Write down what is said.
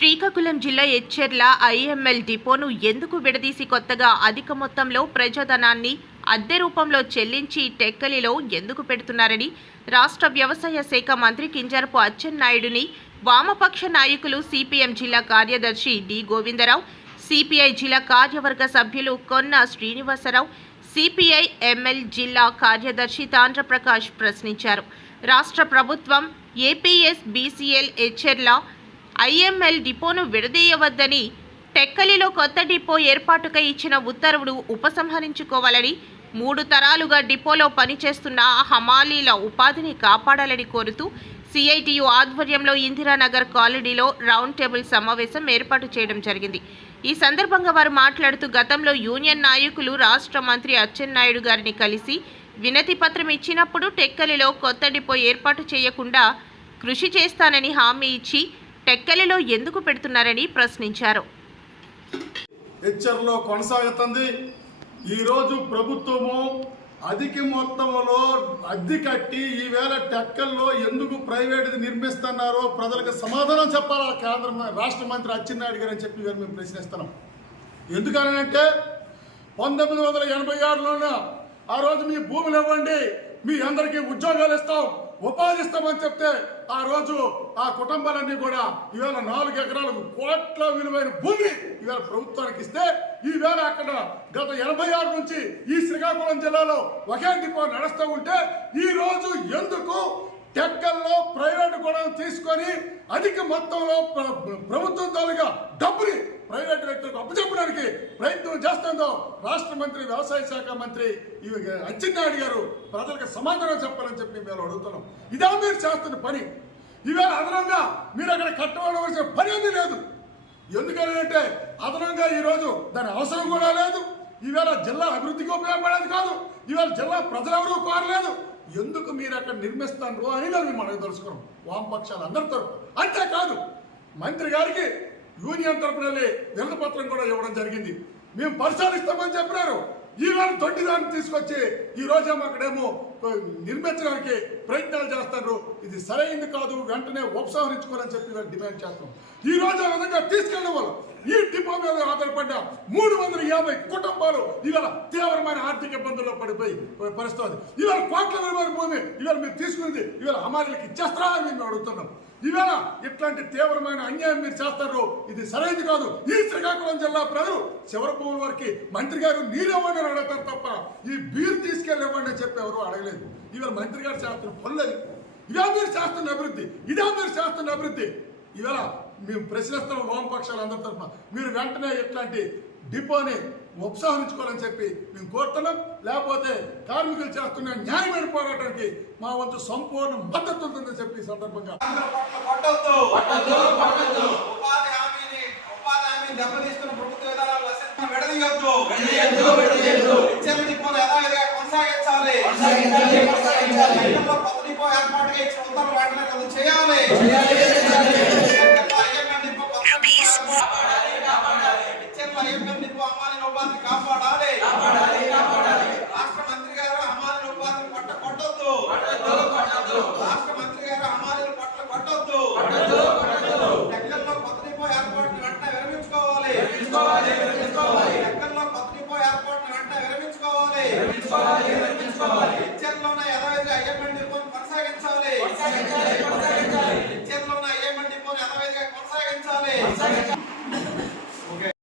శ్రీకాకుళం జిల్లా ఎచ్చెర్ల ఐఎంఎల్ డిపోను ఎందుకు విడదీసి కొత్తగా అధిక మొత్తంలో ప్రజాధనాన్ని అద్దె రూపంలో చెల్లించి టెక్కలిలో ఎందుకు పెడుతున్నారని రాష్ట్ర వ్యవసాయ శాఖ మంత్రి కింజరపు అచ్చెన్నాయుడుని వామపక్ష నాయకులు సిపిఎం జిల్లా కార్యదర్శి డి గోవిందరావు సిపిఐ జిల్లా కార్యవర్గ సభ్యులు కొన్న శ్రీనివాసరావు సిపిఐ ఎంఎల్ జిల్లా కార్యదర్శి తాండ్రప్రకాష్ ప్రశ్నించారు. రాష్ట్ర ప్రభుత్వం ఏపీఎస్ బీసీఎల్ హెచ్ఎర్ల ఐఎంఎల్ డిపోను విడదీయవద్దని టెక్కలిలో కొత్త డిపో ఏర్పాటుకై ఇచ్చిన ఉత్తర్వులు ఉపసంహరించుకోవాలని మూడు తరాలుగా డిపోలో పనిచేస్తున్న హమాలీల ఉపాధిని కాపాడాలని కోరుతూ సిఐటియు ఆధ్వర్యంలో ఇందిరానగర్ కాలనీలో రౌండ్ టేబుల్ సమావేశం ఏర్పాటు చేయడం జరిగింది. ఈ సందర్భంగా వారు మాట్లాడుతూ గతంలో యూనియన్ నాయకులు రాష్ట్ర మంత్రి అచ్చెన్నాయుడు గారిని కలిసి వినతి పత్రం ఇచ్చినప్పుడు టెక్కలిలో కొత్త డిపో ఏర్పాటు చేయకుండా కృషి చేస్తానని హామీ ఇచ్చి టెక్కలిలో ఎందుకు పెడుతున్నారని ప్రశ్నించారు. హెచ్చర్లో కొనసాగుతుంది. ఈరోజు ప్రభుత్వము అధిక మొత్తంలో అద్దె కట్టి ఈవేళ టెక్కల్లో ఎందుకు ప్రైవేట్ది నిర్మిస్తున్నారో ప్రజలకు సమాధానం చెప్పాలి? కేంద్ర రాష్ట్ర మంత్రి అచ్చెన్నాయుడు గారు అని చెప్పి గారు మేము ప్రశ్నిస్తున్నాం. ఎందుకనంటే పంతొమ్మిది వందల ఎనభై ఆరులోన ఆ రోజు మీ భూములు ఇవ్వండి మీ అందరికీ ఉద్యోగాలు ఇస్తాం ఉపాధి ఇస్తామని చెప్తే ఆ రోజు ఆ కుటుంబాలన్నీ కూడా ఈవేళ నాలుగు ఎకరాలకు కోట్ల విలువైన భూమి ఈవేళ ప్రభుత్వానికి ఇస్తే ఈవేళ అక్కడ గత ఎనభై ఆరు నుంచి ఈ శ్రీకాకుళం జిల్లాలో ఒకే డిపో నడుస్తూ ఉంటే ఈ రోజు ఎందుకు టెక్కల్లో ప్రైవేట్ కూడా తీసుకొని అధిక మొత్తంలో ప్రభుత్వం తాలూగా డబ్బు ప్రయత్నం రాష్ట్ర మంత్రి వ్యవసాయ శాఖ మంత్రి ఇవి అచ్చెన్నాయుడు గారు ప్రజలకు సమాధానం చెప్పాలని చెప్పి మేము అడుగుతున్నాం. ఇదే మీరు చేస్తున్న పని? ఈవేళ అదనంగా మీరు అక్కడ కట్టవలసిన పని ఏమీ లేదు. ఎందుకని అంటే అదనంగా ఈరోజు దాని అవసరం కూడా లేదు. ఈవేళ జిల్లా అభివృద్ధికి ఉపయోగపడేది కాదు. ఈవేళ జిల్లా ప్రజలెవరూ కోరలేదు. ఎందుకు మీరు అక్కడ నిర్మిస్తాను అని మేము మనకు తెలుసుకున్నాం వామపక్షాలు అందరి తరపు అంతేకాదు మంత్రి గారికి యూనియన్ తరపున వెళ్ళి పత్రం కూడా ఇవ్వడం జరిగింది. మేము పరిశీలిస్తామని చెప్పినారు. ఈవేళ తొట్టి దాన్ని తీసుకొచ్చి ఈ రోజేమో అక్కడేమో నిర్మించడానికి ప్రయత్నాలు చేస్తారు ఇది సరైంది కాదు వెంటనే ఉపసంహరించుకోవాలని చెప్పి డిమాండ్ చేస్తాం ఈ రోజు ఆ విధంగా తీసుకెళ్ళడం వల్ల ఈ డిపో మీద ఆధారపడ్డ మూడు వందల యాభై కుటుంబాలు ఇవాళ తీవ్రమైన ఆర్థిక ఇబ్బందుల్లో పడిపోయి పరిస్థితి. ఇవాళ కోట్ల విలువైన భూమి ఇవాళ మీరు తీసుకునేది ఇవాళ హమాలీలకు ఇచ్చేస్తారా అని మేము అడుగుతున్నాం. ఈవేళ ఇట్లాంటి తీవ్రమైన అన్యాయం మీరు చేస్తారు ఇది సరైనది కాదు. ఈ శ్రీకాకుళం జిల్లా ప్రజలు చివరి వారికి మంత్రి గారు నీరు ఇవ్వండి అని అడుగుతారు తప్ప ఈ బీరు తీసుకెళ్ళి ఇవ్వండి అని చెప్పి ఎవరు అడగలేదు. ఈవేళ మంత్రి గారు చేస్తున్న పనులు ఇదే మీరు చేస్తున్న అభివృద్ధి. ఇదే మీరు చేస్తున్న అభివృద్ధి. ఈవేళ మేము ప్రశ్నిస్తున్న వామపక్షాలు అందరి తరఫున. మీరు వెంటనే ఇట్లాంటి డిపోని ఉపసంహరించుకోవాలని చెప్పి మేము కోరుతున్నాం లేకపోతే కార్మికులు చేస్తున్న న్యాయమైన పోరాటానికి మా వంతు సంపూర్ణ మద్దతు ఉంటుందని చెప్పి సందర్భంగా ఉపాధి హామీని దెబ్బతీస్తున్న ప్రభుత్వ విధానాలు విడదీయొద్దు. కొనసాగించాలి. విరమించుకోవాలి టెక్కల్లో కొత్త డిపో ఏర్పాటును వెంటనే విరమించుకోవాలి. ఇచ్చెర్లోనే యథావిధిగా డిపోను కొనసాగించాలి ఇచ్చెర్లోనే ఐఎంఎల్ డిపోను యథావిధిగా కొనసాగించాలి.